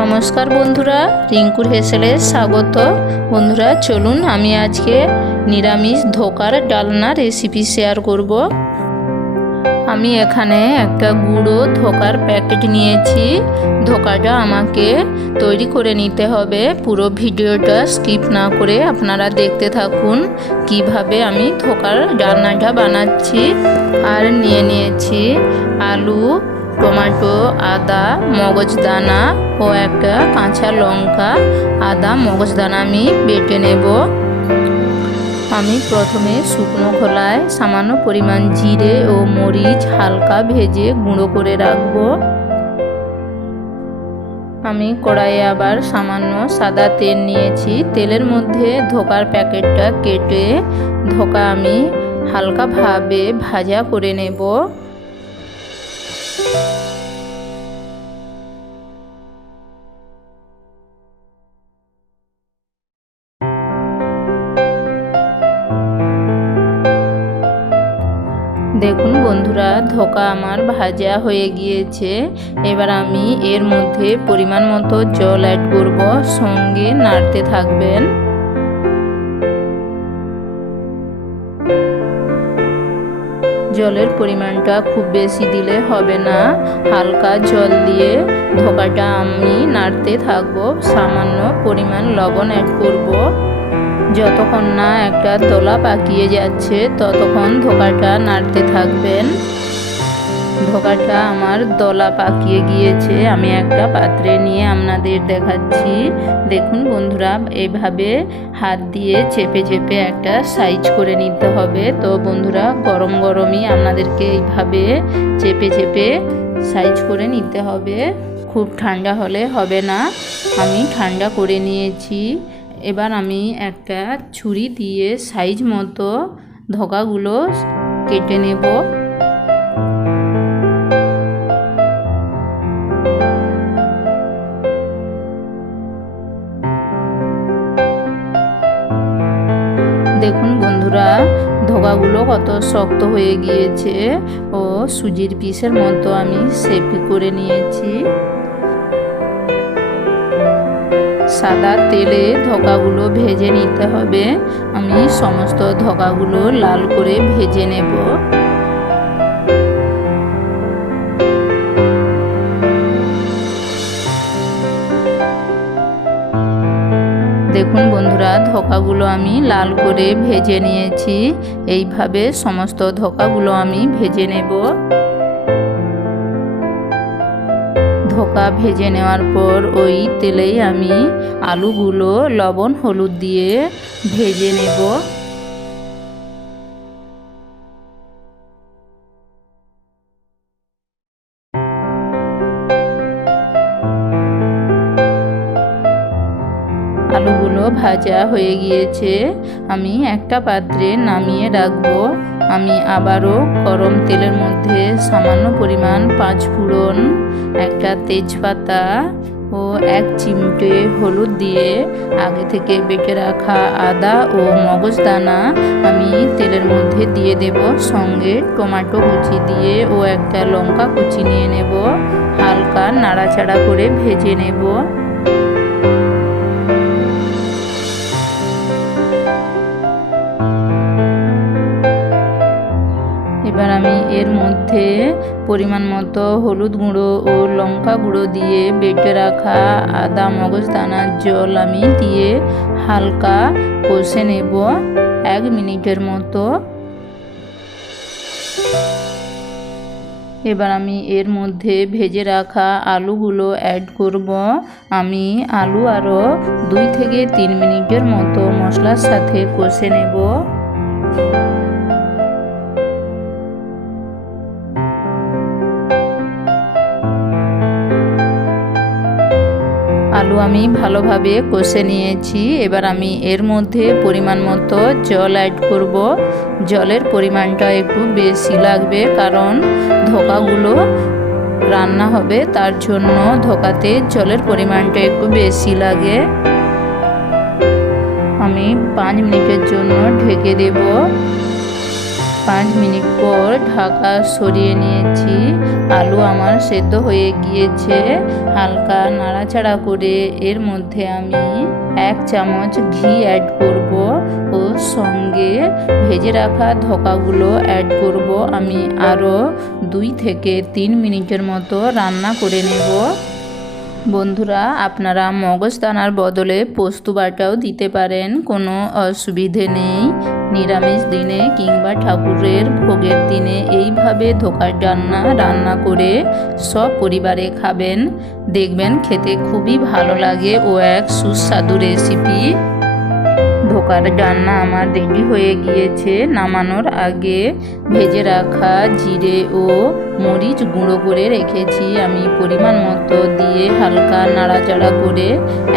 নমস্কার বন্ধুরা, রিঙ্কুর হেসেলে স্বাগত। বন্ধুরা, চলুন আমি আজকে নিরামিষ ধোকার ডালনা রেসিপি শেয়ার করব। আমি এখানে একটা গুঁড়ো ধোকার প্যাকেট নিয়েছি। ধোকাটা আমাকে তৈরি করে নিতে হবে। পুরো ভিডিওটা স্কিপ না করে আপনারা দেখতে থাকুন কীভাবে আমি ধোকার ডালনাটা বানাচ্ছি। আর নিয়ে নিয়েছি আলু টমেটো, আদা মগজদানা ও একটা কাঁচা লঙ্কা, আদা মগজদানা আমি বেটে নেব। আমি প্রথমে শুকনো খোলায় সামান্য পরিমাণ জিরে ও মরিচ হালকা ভেজে গুঁড়ো করে রাখব। আমি কড়াইয়ে আবার সামান্য সাদা তেল নিয়েছি। তেলের মধ্যে ধোকার প্যাকেটটা কেটে ধোকা আমি হালকাভাবে ভাজা করে নেব। বন্ধুরা, ধোকা আমার ভাজা হয়ে গিয়েছে। এবার আমি এর মধ্যে পরিমাণ মতো জল অ্যাড করব, সঙ্গে নাড়তে থাকবেন। জলের পরিমাণটা খুব বেশি দিলে হবে না। হালকা জল দিয়ে ধোকাটা আমি নাড়তে থাকব। সামান্য পরিমাণ লবণ অ্যাড করব। যতক্ষণ না একটা দোলা পাকিয়ে যাচ্ছে, ততক্ষণ ধোকাটা নাড়তে থাকবেন। ধোকাটা আমার দলা পাকিয়ে গিয়েছে, আমি একটা পাত্রে নিয়ে আপনাদের দেখাচ্ছি। দেখুন বন্ধুরা এইভাবে হাত দিয়ে চেপে চেপে একটা সাইজ করে নিতে হবে। তো বন্ধুরা, গরম গরমই আপনাদেরকে এইভাবে চেপে চেপে সাইজ করে নিতে হবে। খুব ঠান্ডা হলে হবে না। আমি ঠান্ডা করে নিয়েছি। এবার আমি একটা ছুরি দিয়ে সাইজ মতো ধোকাগুলো কেটে নেব। দেখুন বন্ধুরা, ধোকাগুলো কত শক্ত হয়ে গিয়েছে ও সুজির পিসের মতো আমি সেপ করে নিয়েছি। সাদা তেলে ধোকাগুলো ভেজে নিতে হবে। আমি সমস্ত ধোকাগুলো লাল করে ভেজে নেব। দেখুন বন্ধুরা, ধোকাগুলো আমি লাল করে ভেজে নিয়েছি। এইভাবে সমস্ত ধোকাগুলো আমি ভেজে নেব। ধোকা ভেজে নেওয়ার পর ওই তেলেই আমি আলুগুলো লবণ হলুদ দিয়ে ভেজে নেব। আলুগুলো ভাজা হয়ে গিয়েছে, আমি একটা পাত্রে নামিয়ে রাখব। আমি আবারও গরম তেলের মধ্যে সামান্য পরিমাণ পাঁচ ফোড়ন, একটা তেজপাতা ও এক চিমটে হলুদ দিয়ে আগে থেকে বেটে রাখা আদা ও মগজদানা আমি তেলের মধ্যে দিয়ে দেব। সঙ্গে টমেটো কুচি দিয়ে ও একটা লঙ্কা কুচি নিয়ে নেব। হালকা নাড়াচাড়া করে ভেজে নেব। পরিমাণ মতো হলুদ গুঁড়ো ও লঙ্কা গুঁড়ো দিয়ে বেটে রাখা আদা, মগজ দানার জল আমি দিয়ে হালকা কষে নেব এক মিনিটের মতো। এবার আমি এর মধ্যে ভেজে রাখা আলুগুলো অ্যাড করব। আমি আলু আরও দুই থেকে তিন মিনিটের মতো মশলার সাথে কষে নেব। আলু আমি ভালোভাবে কষে নিয়েছি। এবার আমি এর মধ্যে পরিমাণ মতো জল অ্যাড করব। জলের পরিমাণটা একটু বেশি লাগবে কারণ ধোকাগুলো রান্না হবে, তার জন্য ধোকাতে জলের পরিমাণটা একটু বেশি লাগে। আমি পাঁচ মিনিটের জন্য ঢেকে দেব। পাঁচ মিনিট পর ঢাকা সরিয়ে নিয়েছি। আলু আমার সেদ্ধ হয়ে গিয়েছে। হালকা নাড়াচাড়া করে এর মধ্যে আমি এক চামচ ঘি অ্যাড করব ও সঙ্গে ভেজে রাখা ধোকাগুলো অ্যাড করব। আমি আরও দুই থেকে তিন মিনিটের মতো রান্না করে নেব। বন্ধুরা, আপনারা মগজদানার বদলে পোস্ত বাটাও দিতে পারেন। কোনো অসুবিধে নেই। নিরামিষ দিনে কিংবা ঠাকুরের ভোগের দিনে এইভাবে ধোকার ডান্না রান্না করে সব পরিবারে খাবেন। দেখবেন খেতে খুবই ভালো লাগে ও এক সুস্বাদু রেসিপি ধোকার ডান্না আমার রেডি হয়ে গিয়েছে। নামানোর আগে ভেজে রাখা জিরে ও মরিচ গুঁড়ো করে রেখেছি। আমি পরিমাণ মতো দিয়ে হালকা নাড়াচাড়া করে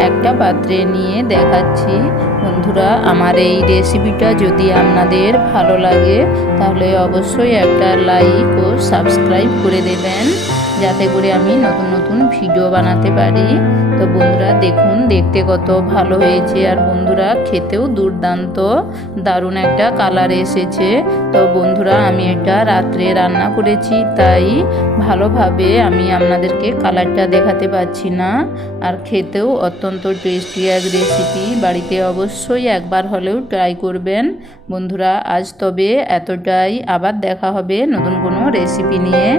একটা পাত্রে নিয়ে দেখাচ্ছি। বন্ধুরা, আমার এই রেসিপিটা যদি আপনাদের ভালো লাগে, তাহলে অবশ্যই একটা লাইক ও সাবস্ক্রাইব করে দেবেন। যাতে করে আমি নতুন নতুন ভিডিও বানাতে পারি। তো বন্ধুরা, দেখুন, দেখতে কত ভালো হয়েছে। আর বন্ধুরা, খেতেও দুর্দান্ত, দারুণ একটা কালার এসেছে। তো বন্ধুরা, আমি এটা রাত্রে রান্না করেছি, তাই ভালোভাবে আমি আপনাদেরকে কালারটা দেখাতে পাচ্ছি না। আর খেতেও অত্যন্ত টেস্টি এক রেসিপি বাড়িতে অবশ্যই একবার হলেও ট্রাই করবেন। বন্ধুরা, আজ তবে এতটাই। আবার দেখা হবে নতুন কোনো রেসিপি নিয়ে।